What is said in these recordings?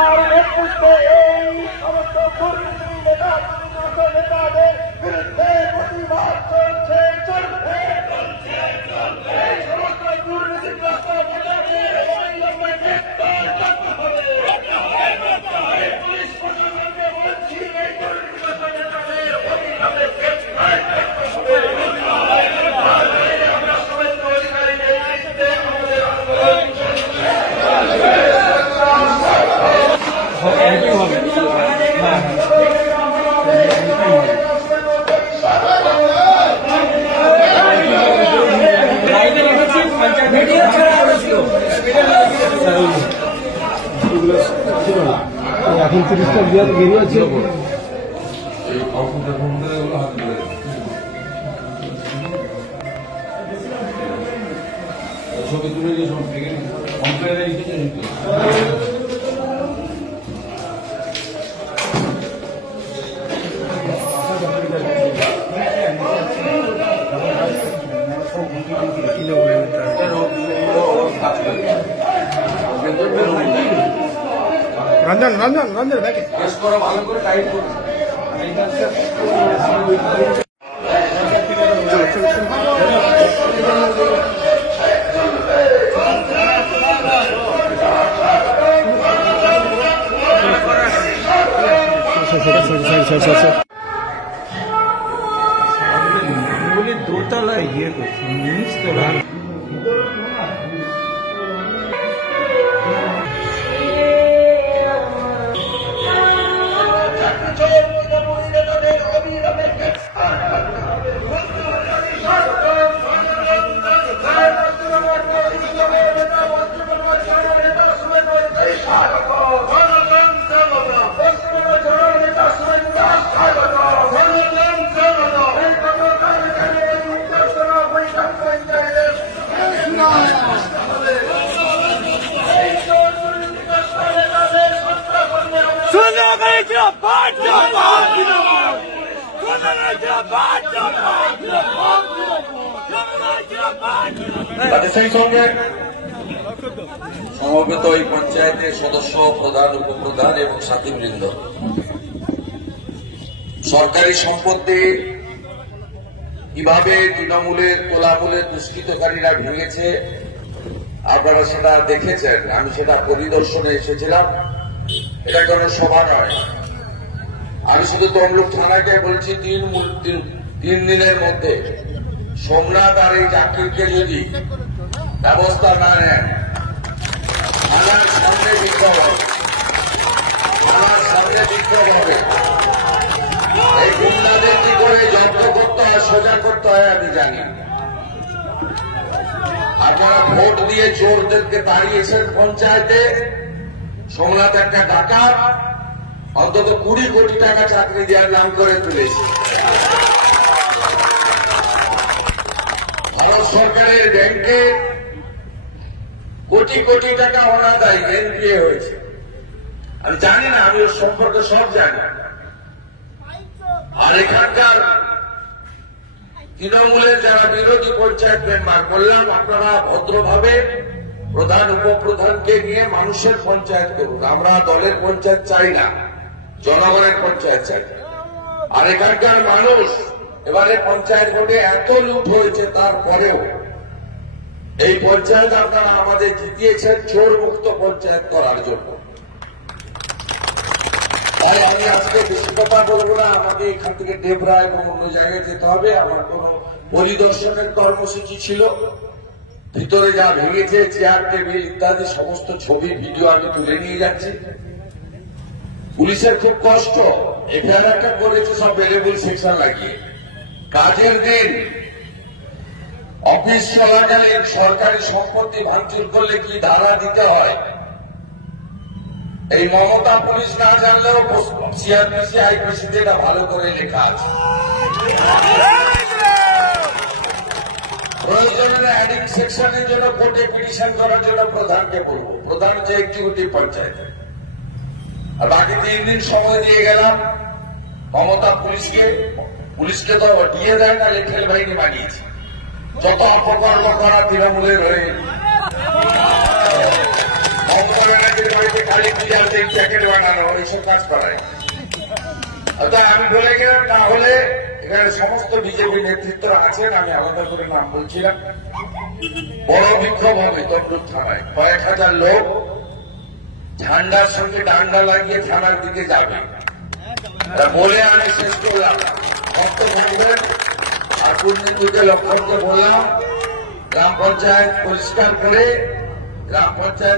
তার নেতৃত্বে এই সমস্ত দুর্নীতি নেতাদের বিরুদ্ধে প্রতিবাদ চলছে, চলবে, এই সমস্ত দুর্নীতিগ্রস্ত নেতাদের অবিলম্বে গ্রেফতার করতে হবে। পুলিশ প্রশাসনকে বলছি, এই দুর্নীতিগ্রস্ত নেতাদের অবিলম্বে গ্রেফতার করতে হবে। আমরা সমস্ত অধিকারীদের নেতৃত্বে আমাদের আন্দোলন এখন 30টা বেরিয়ে আছে। ছবি তুলে যে সব কমপ্লেনে লিখেছে রঞ্জন রঞ্জন রঞ্জন দেখে ভালো করে টাইট করুন। দোতলা ইয়ে করছে নিচতলা সেই সঙ্গে সমবেত এই পঞ্চায়েতের সদস্য, প্রধান, উপপ্রধান এবং সাথীবৃন্দ, সরকারি সম্পত্তি কিভাবে তৃণমূলের তোলামূলের দুষ্কৃতকারীরা ভেঙেছে আপনারা সেটা দেখেছেন। আমি সেটা পরিদর্শনে এসেছিলাম। এটা কোনো সভা নয়। আমি শুধু তমলুক থানাকে বলছি 3 দিনের মধ্যে সোমনাথ আর এই জাকিরকে যদি ব্যবস্থা না নেন, থানার সামনে বিক্ষোভ হবে, থানার সামনে বিক্ষোভ হবে। এই গুন্ডাদের কি করে জব্দ করতে হয়, সোজা করতে হয় আমি জানি। আপনারা ভোট দিয়ে চোরদেরকে তাড়িয়েছেন পঞ্চায়েতে। সোমনাথ একটা ডাকাত, অন্তত 20 কোটি টাকা চাকরি দেওয়ার নাম করে তুলেছে। ভারত সরকারের ব্যাংকে কোটি কোটি টাকা অনাদায়ী এনপিএ হয়েছে। আমি জানি না, আমি ওর সম্পর্কে সব জানি। আর এখানকার তৃণমূলের যারা বিরোধী পঞ্চায়েত মেম্বার, বললাম আপনারা ভদ্রভাবে প্রধান উপপ্রধানকে নিয়ে মানুষের পঞ্চায়েত করুন। আমরা দলের পঞ্চায়েত চাই না, জনগণের পঞ্চায়েত চাই। আর এখানকার মানুষ এবারে পঞ্চায়েত ভোটে এত লুট হয়েছে, তারপরেও এই পঞ্চায়েত আপনারা আমাদের জিতিয়েছেন চোর মুক্ত পঞ্চায়েত করার জন্য। তাই আমি আজকে বেশি কথা বলবো না। আমাকে এখান থেকে ডেবরা এবং অন্য জায়গায় যেতে হবে। আমার কোন পরিদর্শনের কর্মসূচি ছিল। ভিতরে যা ভেঙেছে, চেয়ার টেবিল ইত্যাদি সমস্ত ছবি ভিডিও আমি তুলে নিয়ে যাচ্ছি। পুলিশের খুব কষ্ট। এফআইআর একটা করেছে সব ভেরিয়েবল সেকশন লাগিয়ে। কাজের দিন অফিস চলাকালীন সরকারি সম্পত্তি ভাঙচুর করলে কি ধারা দিতে হয়, এই মমতা পুলিশ না জানলেও সিআরপিসি আইপিসিতে এটা ভালো করে লেখা আছে। প্রয়োজনে অ্যাডিং সেকশনের জন্য কোর্টে পিটিশন করার জন্য প্রধানকে বলবো। প্রধান হচ্ছে এক্সিকিউটিভ পঞ্চায়েত। আর বাকি 3 দিন সময় দিয়ে গেলাম মমতা পুলিশকে তো দিয়ে দেয় না, লেখেল বাহিনী বানিয়েছে। যত অপকর্ম করা তৃণমূলের হয়ে বাড়িতে কালী পূজাতে জ্যাকেট বানানো এইসব কাজ করায়। অর্থাৎ আমি বলে গেলাম, তাহলে এখানে সমস্ত বিজেপি নেতৃত্ব আছেন, আমি আলাদা করে নাম বলছিলাম। বড় বিক্ষোভ হবে তমলুক থানায়, কয়েক হাজার লোক ঝান্ডার সঙ্গে ডান্ডা লাগিয়ে থানার দিকে যাবে। বলে আমি শেষ করলাম, ভক্ত থাকবেন। আর দুর্নীতিকে লক্ষ্যকে বললাম, গ্রাম পঞ্চায়েত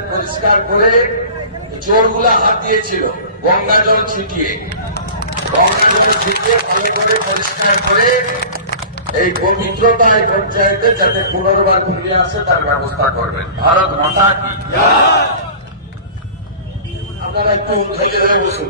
পরিষ্কার করে চোরগুলা হাত দিয়েছিল গঙ্গা জল ছিটিয়ে ভালো করে পরিষ্কার করে এই পবিত্রতা এই পঞ্চায়েতে যাতে পুনর্বার ফিরে আসে তার ব্যবস্থা করবেন। ভারত মাতা কি। আপনারা একটু ধৈর্য ধরে বসুন।